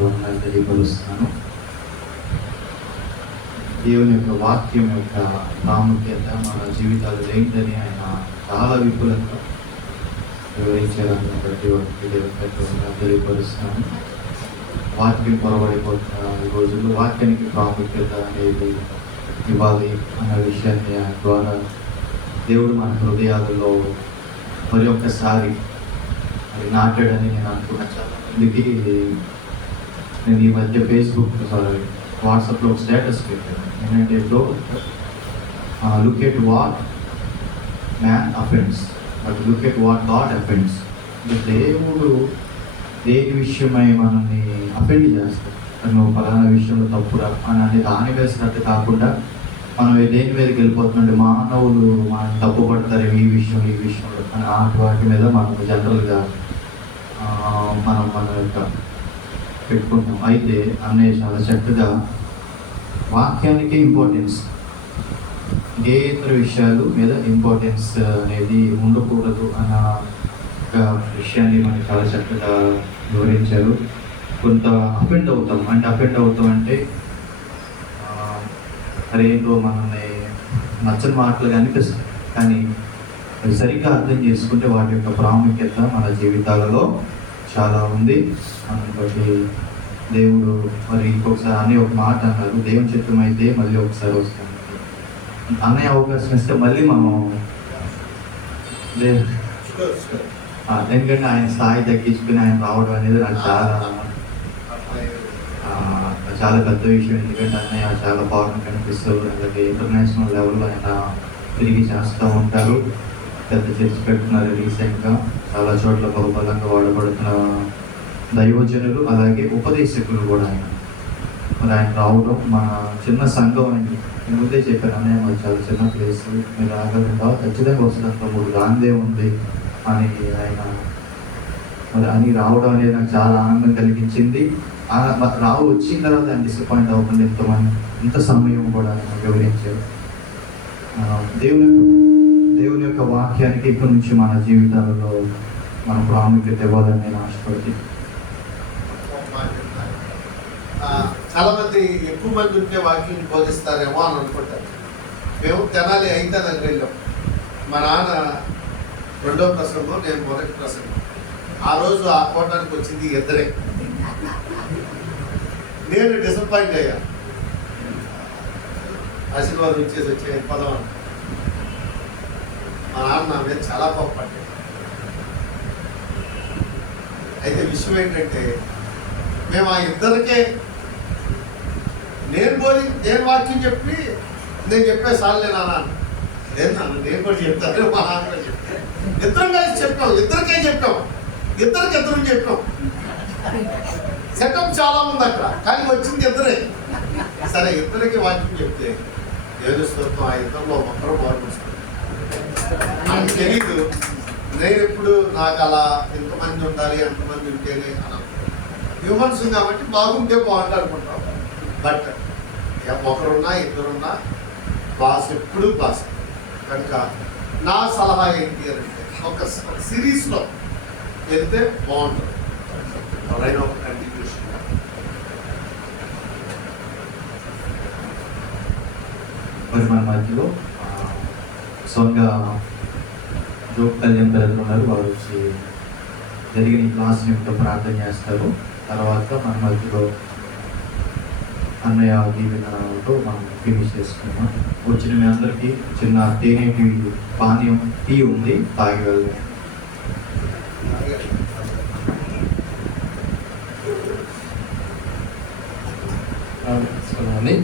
వందనాలు తెలియపరుస్తున్నాను. దేవుని యొక్క వాక్యం యొక్క ప్రాముఖ్యత మన జీవితాలు ఏంటని ఆయన చాలా విపులంగా వివరించాలని ప్రతి ఒక్కరికి దేవుని తెలియపరుస్తున్నాను. వాక్యం పొరబడిపోతున్న ఈ రోజుల్లో వాక్యానికి ప్రాముఖ్యత అనేది ఇవ్వాలి అన్న విషయాన్ని ఆయన ద్వారా దేవుడు మన హృదయాలలో మరి ఒక్కసారి అది నాటాడని నేను అనుకున్నాను. చాలా మందికి నేను ఈ మధ్య వాట్సాప్లో ఒక స్టేటస్ పెట్టాను. ఏంటంటే look at what man offends but look at what God offends. దేవుడు దేని విషయమై మనల్ని అఫెండ్ చేస్తాడు. నువ్వు ఫలానా విషయంలో తప్పురా అని అనేది ఆనివేసినట్టు కాకుండా మనం దేని మీదకి వెళ్ళిపోతుంటే మానవులు మనం తప్పు పడతారు ఈ విషయంలో అని వాటి మీద మనం జనరల్గా మనం మన యొక్క పెట్టుకుంటాం. అయితే అన్నయ్య చాలా చక్కగా వాక్యానికి ఇంపార్టెన్స్, ఏ ఇతర విషయాలు మీద ఇంపార్టెన్స్ అనేది ఉండకూడదు అన్న ఒక విషయాన్ని మనకి చాలా చక్కగా వివరించారు. కొంత అఫెండ్ అవుతాం అంటే అదేంటో మనల్ని నచ్చని మాటలుగా అనిపిస్తుంది. కానీ అది సరిగ్గా అర్థం చేసుకుంటే వాటి యొక్క ప్రాముఖ్యత మన జీవితాలలో చాలా ఉంది. బట్టి దేవుడు మరి ఇంకొకసారి అన్నయ్య ఒక మాట అన్నారు, దేవుని చిత్తం అయితే మళ్ళీ ఒకసారి వస్తాను. అన్నయ్య అవకాశం ఇస్తే మళ్ళీ మనం ఎందుకంటే ఆయన స్థాయి తగ్గించుకుని ఆయన రావడం అనేది నాకు చాలా పెద్ద విషయం. ఎందుకంటే అన్నయ్య చాలా బాగా కనిపిస్తారు. అలాగే ఇంటర్నేషనల్ లెవెల్లో ఆయన తిరిగి చేస్తూ ఉంటారు. పెద్ద చర్చ పెట్టుకున్నారు రీసెంట్గా. చాలా చోట్ల బహుబలంగా వాడబడుతున్న దైవజనులు అలాగే ఉపదేశకులు కూడా మరి ఆయన రావడం మన చిన్న సంఘం అండి. నేను ముందే చెప్పాను, అన్నయ్య మరి చాలా చిన్న ప్లేస్, మీరు రాగలంగా ఖచ్చితంగా వస్తుందంత 3 గాంధీ ఉంది అని ఆయన మరి అని రావడం అనేది నాకు చాలా ఆనందం కలిగించింది. రావు వచ్చిన తర్వాత ఆయన డిసప్పాయింట్ అవ్వకుండా ఇంత సమయం కూడా వివరించారు. దేవుని యొక్క వాక్యానికి ఇప్పటి నుంచి మన జీవితాలలో మన ప్రాముఖ్యత ఇవ్వాలని నేను ఆశపడుతుంది. చాలా మంది ఎక్కువ మంది ఉంటే వాక్యం బోధిస్తారేమో అని అనుకుంటారు. మేము తెనాలి అయితేనని వెళ్ళాం. మా నాన్న 2వ ప్రసంగం, నేను 1వ ప్రసంగం. ఆ రోజు ఆ కోటానికి వచ్చింది ఇద్దరే. నేను డిసప్పాయింట్ అయ్యా. ఆశీర్వాదం ఇచ్చేసి వచ్చే పదం మా నాన్న నా మీద చాలా కోప్పడ్డాడు. అయితే విషయం ఏంటంటే మేము ఆ ఇద్దరికే నేను వాక్యం చెప్పి నేను చెప్పే సార్లే నాన్న, లేదు నాన్న నేను కూడా చెప్తాను, మా నాన్న కూడా చెప్తాను. ఇద్దరం కలిసి చెప్పాం, ఇద్దరికే చెప్పాం, ఇద్దరు చెప్పాం. సెటప్ చాలా ఉంది అక్కడ, కానీ వచ్చింది ఇద్దరే. సరే ఇద్దరికి వాక్యం చెప్తే దేవుని స్తోత్రం, ఆ ఇద్దరిలో ఒక్కరు బాగుంటుంది. నాకు తెలీదు, నేను ఎప్పుడు నాకు అలా ఎంతమంది ఉండాలి అంతమంది ఉంటేనే అలా హ్యూమన్స్ కాబట్టి బాగుంటే బాగుంటుంది అనుకుంటాం. బట్ ఒకరున్నా ఇద్దరున్నా క్లాస్ ఎప్పుడు క్లాస్. కనుక నా సలహా ఏంటి అంటే ఒక సిరీస్లో వెళ్తే బాగుంటుంది. ఎవరైనా ఒక కంటిన్యూషన్ మరి మన మధ్యలో సొంత జోక్ కళ్యాణ్ పిల్లలు ఉన్నారు. వారు వచ్చి జరిగిన ఈ క్లాస్ నిమిత్తం ప్రార్థన చేస్తారు. తర్వాత మన మధ్యలో అన్నయ్య దీవెనతో మనం ఫినిష్ చేసుకున్నాం. వచ్చిన మీ అందరికీ చిన్న తేనెటి పానీయం టీ ఉంది, తాగి వెళ్దాం. అని